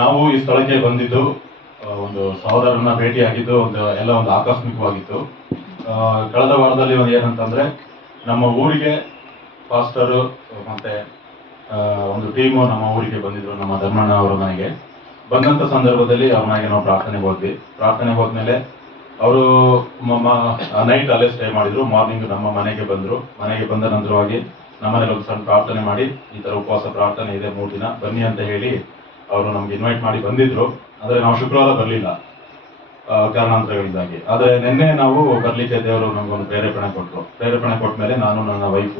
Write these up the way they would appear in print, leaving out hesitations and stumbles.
ನಾವು ಈ ಸ್ಥಳಕ್ಕೆ ಬಂದಿದ್ದು ಒಂದು ಸಹೋದರನ ಭೇಟಿಯಾಗಿದ್ದು ಒಂದು ಆಕಸ್ಮಿಕವಾಗಿತ್ತು. ಕಳೆದ ವಾರದಲ್ಲಿ ಏನಂತಂದ್ರೆ ನಮ್ಮ ಊರಿಗೆ ಪಾಸ್ಟರು ಮತ್ತೆ ಒಂದು ಟೀಮು ನಮ್ಮ ಊರಿಗೆ ಬಂದಿದ್ರು. ನಮ್ಮ ಧರ್ಮಣ್ಣ ಅವರ ಮನೆಗೆ ಬಂದಂತ ಸಂದರ್ಭದಲ್ಲಿ ಅವ್ರ ಮನೆಗೆ ನಾವು ಪ್ರಾರ್ಥನೆಗೆ ಹೋದ್ಮೇಲೆ ಅವರು ನೈಟ್ ಅಲ್ಲೇ ಸ್ಟೇ ಮಾಡಿದ್ರು. ಮಾರ್ನಿಂಗ್ ನಮ್ಮ ಮನೆಗೆ ಬಂದ್ರು. ಮನೆಗೆ ಬಂದ ನಂತರವಾಗಿ ನಮ್ಮನೇಲಿ ಒಂದು ಸಣ್ಣ ಪ್ರಾರ್ಥನೆ ಮಾಡಿ, ಈ ತರ ಉಪವಾಸ ಪ್ರಾರ್ಥನೆ ಇದೆ 3 ದಿನ ಬನ್ನಿ ಅಂತ ಹೇಳಿ ಅವರು ನಮ್ಗೆ ಇನ್ವೈಟ್ ಮಾಡಿ ಬಂದಿದ್ರು. ಆದ್ರೆ ನಾವು ಶುಕ್ರವಾರ ಬರಲಿಲ್ಲ ಕಾರಣಾಂತರಗಳಿಂದಾಗಿ. ಆದ್ರೆ ನಿನ್ನೆ ನಾವು ಬರ್ಲಿಕ್ಕೆ ದೇವರು ನಮ್ಗೊಂದು ಪ್ರೇರೇಪಣೆ ಕೊಟ್ಟ ಮೇಲೆ ನಾನು ನನ್ನ ವೈಫ್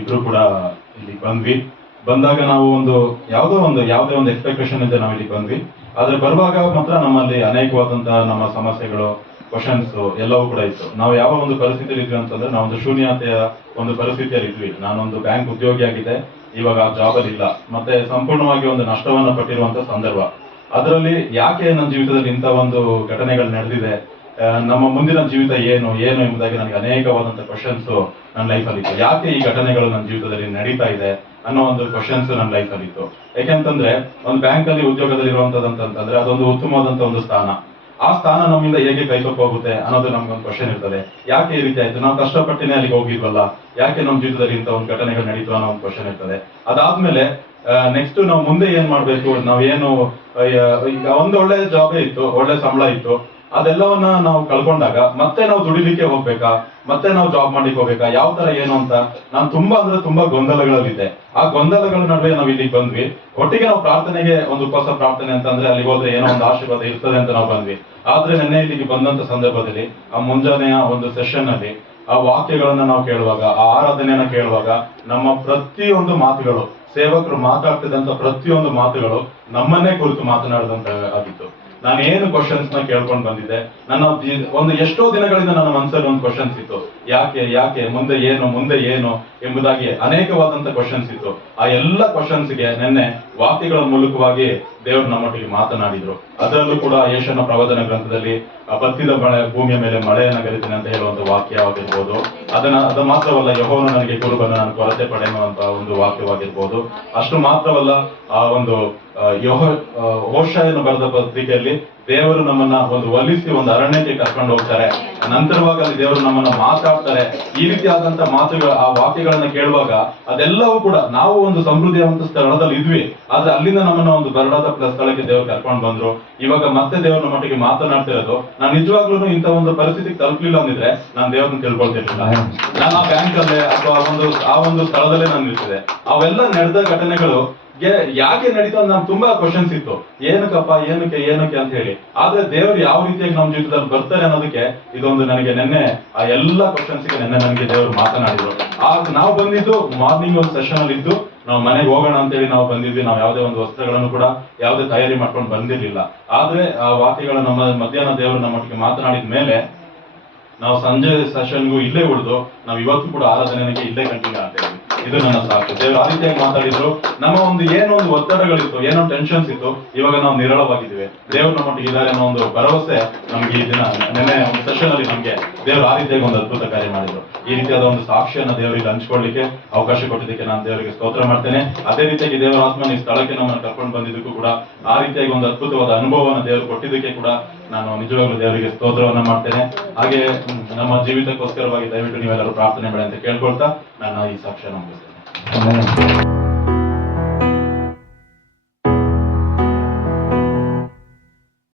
ಇಬ್ರು ಕೂಡ ಇಲ್ಲಿ ಬಂದ್ವಿ. ಬಂದಾಗ ನಾವು ಯಾವುದೇ ಒಂದು ಎಕ್ಸ್ಪೆಕ್ಟೇಷನ್ ಇದೆ ನಾವು ಇಲ್ಲಿ ಬಂದ್ವಿ. ಆದ್ರೆ ಬರುವಾಗ ಮಾತ್ರ ನಮ್ಮಲ್ಲಿ ಅನೇಕವಾದಂತಹ ನಮ್ಮ ಸಮಸ್ಯೆಗಳು, ಕ್ವಶನ್ಸ್ ಎಲ್ಲವೂ ಕೂಡ ಇತ್ತು. ನಾವು ಯಾವ ಒಂದು ಪರಿಸ್ಥಿತಿಯಲ್ಲಿ ಇದ್ವಿ ಅಂತಂದ್ರೆ ನಾವು ಒಂದು ಶೂನ್ಯತೆಯ ಒಂದು ಪರಿಸ್ಥಿತಿಯಲ್ಲಿ ಇದ್ವಿ. ನಾನೊಂದು ಬ್ಯಾಂಕ್ ಉದ್ಯೋಗಿ ಆಗಿದೆ, ಇವಾಗ ಆ ಜಾಬ್ ಅಲ್ಲಿ ಇಲ್ಲ, ಮತ್ತೆ ಸಂಪೂರ್ಣವಾಗಿ ಒಂದು ನಷ್ಟವನ್ನ ಪಟ್ಟಿರುವಂತ ಸಂದರ್ಭ. ಅದರಲ್ಲಿ ಯಾಕೆ ನನ್ನ ಜೀವಿತದಲ್ಲಿ ಇಂಥ ಒಂದು ಘಟನೆಗಳು ನಡೆದಿದೆ, ನಮ್ಮ ಮುಂದಿನ ಜೀವಿತ ಏನು ಎಂಬುದಾಗಿ ನನಗೆ ಅನೇಕವಾದಂತಹ ಕ್ವಶನ್ಸ್ ನನ್ನ ಲೈಫಲ್ಲಿ ಇತ್ತು. ಯಾಕೆ ಈ ಘಟನೆಗಳು ನನ್ನ ಜೀವಿತದಲ್ಲಿ ನಡೀತಾ ಇದೆ ಅನ್ನೋ ಒಂದು ಕ್ವಶನ್ಸ್ ನನ್ನ ಲೈಫಲ್ಲಿ ಇತ್ತು. ಯಾಕೆಂತಂದ್ರೆ ಒಂದು ಬ್ಯಾಂಕ್ ಅಲ್ಲಿ ಉದ್ಯೋಗದಲ್ಲಿ ಇರುವಂತದಂತಂದ್ರೆ ಅದೊಂದು ಉತ್ತಮವಾದಂತ ಒಂದು ಸ್ಥಾನ. ಆ ಸ್ಥಾನ ನಮ್ಮಿಂದ ಹೇಗೆ ಕೈ ತಪ್ಪು ಹೋಗುತ್ತೆ ಅನ್ನೋದು ನಮ್ಗೊಂದು ಕ್ವಶನ್ ಇರ್ತದೆ. ಯಾಕೆ ಈ ರೀತಿ ಆಯ್ತು, ನಾವು ಕಷ್ಟಪಟ್ಟಿನೇ ಅಲ್ಲಿಗೆ ಹೋಗಿದ್ವಲ್ಲ, ಯಾಕೆ ನಮ್ಮ ಜೀವಿತದಲ್ಲಿ ಇಂಥ ಒಂದು ಘಟನೆಗಳು ನಡೀತು ಅನ್ನೋ ಒಂದು ಕ್ವಶನ್ ಇರ್ತದೆ. ಅದಾದ್ಮೇಲೆ ನೆಕ್ಸ್ಟ್ ನಾವು ಮುಂದೆ ಏನ್ ಮಾಡ್ಬೇಕು, ನಾವೇನು ಈಗ ಒಂದು ಒಳ್ಳೆ ಜಾಬೇ ಇತ್ತು, ಒಳ್ಳೆ ಸಂಬಳ ಇತ್ತು, ಅದೆಲ್ಲವನ್ನ ನಾವು ಕಳ್ಕೊಂಡಾಗ ಮತ್ತೆ ನಾವು ದುಡಿಲಿಕ್ಕೆ ಹೋಗ್ಬೇಕಾ, ಮತ್ತೆ ನಾವು ಜಾಬ್ ಮಾಡ್ಲಿಕ್ಕೆ ಹೋಗ್ಬೇಕಾ, ಯಾವ ತರ ಏನು ಅಂತ ನಾನು ತುಂಬಾ ಗೊಂದಲಗಳಲ್ಲಿದ್ದೆ. ಆ ಗೊಂದಲಗಳ ನಡುವೆ ನಾವು ಇಲ್ಲಿಗೆ ಬಂದ್ವಿ. ಒಟ್ಟಿಗೆ ನಾವು ಪ್ರಾರ್ಥನೆಗೆ ಒಂದು ಉಪವಾಸ ಪ್ರಾರ್ಥನೆ ಅಂತಂದ್ರೆ ಅಲ್ಲಿಗೆ ಹೋದ್ರೆ ಏನೋ ಒಂದು ಆಶೀರ್ವಾದ ಇರ್ತದೆ ಅಂತ ನಾವು ಬಂದ್ವಿ. ಆದ್ರೆ ನಿನ್ನೆ ಇಲ್ಲಿಗೆ ಬಂದಂತ ಸಂದರ್ಭದಲ್ಲಿ ಆ ಮುಂಜಾನೆಯ ಒಂದು ಸೆಷನ್ ಅಲ್ಲಿ ಆ ವಾಕ್ಯಗಳನ್ನ ನಾವು ಕೇಳುವಾಗ, ಆ ಆರಾಧನೆಯನ್ನ ಕೇಳುವಾಗ ನಮ್ಮ ಪ್ರತಿಯೊಂದು ಮಾತುಗಳು, ಸೇವಕರು ಮಾತಾಡ್ತಿದ್ದಂತ ಪ್ರತಿಯೊಂದು ಮಾತುಗಳು ನಮ್ಮನ್ನೇ ಕುರಿತು ಮಾತನಾಡಿದಂತ ಆಗಿತ್ತು. ನಾನು ಏನು ಕ್ವಶನ್ಸ್ ನ ಕೇಳ್ಕೊಂಡು ಬಂದಿದ್ದೆ, ನನ್ನ ಎಷ್ಟೋ ದಿನಗಳಿಂದ ನನ್ನ ಮನಸ್ಸಲ್ಲಿ ಒಂದು ಕ್ವಶನ್ಸ್ ಇತ್ತು. ಯಾಕೆ ಮುಂದೆ ಏನು ಎಂಬುದಾಗಿ ಅನೇಕವಾದಂತ ಕ್ವಶನ್ಸ್ ಇತ್ತು. ಆ ಎಲ್ಲ ಕ್ವಶನ್ಸ್ಗೆ ನಿನ್ನೆ ವಾಕ್ಯಗಳ ಮೂಲಕವಾಗಿ ದೇವರು ನಮ್ಮೊಟ್ಟಿಗೆ ಮಾತನಾಡಿದ್ರು. ಅದರಲ್ಲೂ ಕೂಡ ಯೆಶಾಯನ ಪ್ರವಾದನ ಗ್ರಂಥದಲ್ಲಿ ಬತ್ತಿದ ಭೂಮಿಯ ಮೇಲೆ ಮಳೆಯನ್ನ ಗರಿತೀನಿ ಅಂತ ಹೇಳುವಂತ ವಾಕ್ಯವಾಗಿರ್ಬೋದು, ಅದು ಮಾತ್ರವಲ್ಲ, ಯೆಹೋವನು ನನಗೆ ಕುರುಬನು, ನಾನು ಕೊರತೆ ಪಡೆಯುವಂತ ಒಂದು ವಾಕ್ಯವಾಗಿರ್ಬೋದು. ಅಷ್ಟು ಮಾತ್ರವಲ್ಲ, ಆ ಒಂದು ಹೋಶಾಯನ ಬರೆದ ಪತ್ರಿಕೆಯಲ್ಲಿ ದೇವರು ನಮ್ಮನ್ನ ಒಂದು ಒಲಿಸಿ ಒಂದು ಅರಣ್ಯಕ್ಕೆ ಕರ್ಕೊಂಡು ಹೋಗ್ತಾರೆ. ನಂತರವಾಗಿ ಅಲ್ಲಿ ದೇವರು ನಮ್ಮನ್ನ ಮಾತಾಡ್ತಾರೆ. ಈ ರೀತಿಯಾದಂತ ಮಾತುಗಳು, ಆ ವಾಕ್ಯಗಳನ್ನ ಕೇಳುವಾಗ ಅದೆಲ್ಲವೂ ಕೂಡ ನಾವು ಒಂದು ಸಮೃದ್ಧಿಯಾದಂತ ಸ್ಥಳದಲ್ಲಿ ಇದ್ವಿ. ಆದ್ರೆ ಅಲ್ಲಿಂದ ನಮ್ಮನ್ನ ಒಂದು ಬರಡಾದ ಸ್ಥಳಕ್ಕೆ ದೇವರು ಕರ್ಕೊಂಡು ಬಂದ್ರು. ಇವಾಗ ಮತ್ತೆ ದೇವ್ರ ನಮ್ಮ ಮಟ್ಟಿಗೆ ಮಾತನಾಡ್ತಿರೋದು, ನಾನು ನಿಜವಾಗ್ಲೂ ಇಂಥ ಒಂದು ಪರಿಸ್ಥಿತಿಗೆ ತಲುಪಲಿಲ್ಲ ಅಂದಿದ್ರೆ ನಾನು ದೇವ್ರನ್ನ ತಿಳ್ಕೊಳ್ತಿರ್ಲಿಲ್ಲ. ನಾನು ಆ ಬ್ಯಾಂಕ್ ಅಲ್ಲೇ ಅಥವಾ ಆ ಒಂದು ಸ್ಥಳದಲ್ಲೇ ನಾನು ನಿಲ್ತಿದೆ. ಅವೆಲ್ಲ ನಡೆದ ಘಟನೆಗಳು ಯಾಕೆ ನಡೀತಾ ನಮ್ಗೆ ತುಂಬಾ ಕ್ವಶನ್ಸ್ ಇತ್ತು. ಏನಕ್ಕೆ ಅಂತ ಹೇಳಿ. ಆದ್ರೆ ದೇವರು ಯಾವ ರೀತಿಯಾಗಿ ನಮ್ಮ ಜೀವಿತದಲ್ಲಿ ಬರ್ತಾರೆ ಅನ್ನೋದಕ್ಕೆ ಇದೊಂದು ನನಗೆ ನಿನ್ನೆ ಆ ಎಲ್ಲಾ ಕ್ವಶನ್ಸ್ಗೆ ನನಗೆ ದೇವರು ಮಾತನಾಡಿದ್ರು. ಆಗ ನಾವು ಬಂದಿದ್ದು ಮಾರ್ನಿಂಗ್ ಒಂದು ಸೆಷನ್ ಅಲ್ಲಿ ಇದ್ದು ನಾವು ಮನೆಗೆ ಹೋಗೋಣ ಅಂತ ಹೇಳಿ ನಾವು ಬಂದಿದ್ವಿ. ನಾವು ಯಾವುದೇ ಒಂದು ವಸ್ತ್ರಗಳನ್ನು ಕೂಡ ಯಾವುದೇ ತಯಾರಿ ಮಾಡ್ಕೊಂಡು ಬಂದಿರ್ಲಿಲ್ಲ. ಆದ್ರೆ ಆ ವಾಕ್ಯಗಳ ನಮ್ಮ ಮಧ್ಯಾಹ್ನ ದೇವರು ನಮ್ಮೊಟ್ಟಿಗೆ ಮಾತನಾಡಿದ ಮೇಲೆ ನಾವು ಸಂಜೆ ಸೆಷನ್ಗೂ ಇಲ್ಲೇ ಉಳಿದು ನಾವು ಇವತ್ತು ಕೂಡ ಆರಾಧನೆಗೆ ಇಲ್ಲೇ ಕಂಟಿನ್ಯೂ ಆಗ್ತಾ ಇದ್ವಿ. ಇದು ನನ್ನ ಸಾಕು. ದೇವರು ಆ ರೀತಿಯಾಗಿ ಮಾತಾಡಿದ್ರು. ನಮ್ಮ ಏನೋ ಒಂದು ಒತ್ತಡಗಳಿತ್ತು, ಏನೋ ಟೆನ್ಷನ್ಸ್ ಇತ್ತು, ಇವಾಗ ನಾವು ನಿರಳವಾಗಿದ್ದೀವಿ. ದೇವರು ನಮ್ಮೊಟ್ಟಿಗೆ ಇದ್ದಾರೆ ಅನ್ನೋ ಒಂದು ಭರವಸೆ ನಮ್ಗೆ ಈ ದಿನ ನೆನ್ನೆ ಒಂದು ಸೆಷನ್ ಅಲ್ಲಿ ನಮ್ಗೆ ದೇವರು ಆ ರೀತಿಯಾಗಿ ಒಂದು ಅದ್ಭುತ ಕಾರ್ಯ ಮಾಡಿದ್ರು. ಈ ರೀತಿಯಾದ ಒಂದು ಸಾಕ್ಷಿಯನ್ನ ದೇವರಿಗೆ ಹಂಚ್ಕೊಳ್ಳಿಕ್ಕೆ ಅವಕಾಶ ಕೊಟ್ಟಿದ್ದಕ್ಕೆ ನಾನು ದೇವರಿಗೆ ಸ್ತೋತ್ರ ಮಾಡ್ತೇನೆ. ಅದೇ ರೀತಿಯಾಗಿ ದೇವರ ಆತ್ಮನ ಈ ಸ್ಥಳಕ್ಕೆ ನಮ್ಮನ್ನು ಕರ್ಕೊಂಡು ಬಂದಿದ್ದಕ್ಕೂ ಕೂಡ ಆ ರೀತಿಯಾಗಿ ಒಂದು ಅದ್ಭುತವಾದ ಅನುಭವವನ್ನು ದೇವರು ಕೊಟ್ಟಿದ್ದಕ್ಕೆ ಕೂಡ ನಾನು ನಿಜವಾಗ್ಲೂ ದೇವರಿಗೆ ಸ್ತೋತ್ರವನ್ನ ಮಾಡ್ತೇನೆ. ಹಾಗೆ ನಮ್ಮ ಜೀವಿತಕ್ಕೋಸ್ಕರವಾಗಿ ದಯವಿಟ್ಟು ನೀವೆಲ್ಲರೂ ಪ್ರಾರ್ಥನೆ ಮಾಡಿ ಅಂತ ಕೇಳ್ಕೊಳ್ತಾ ನಾನು ಈ ಸಾಕ್ಷ್ಯ ಮುಗಿಸ್ತೇನೆ.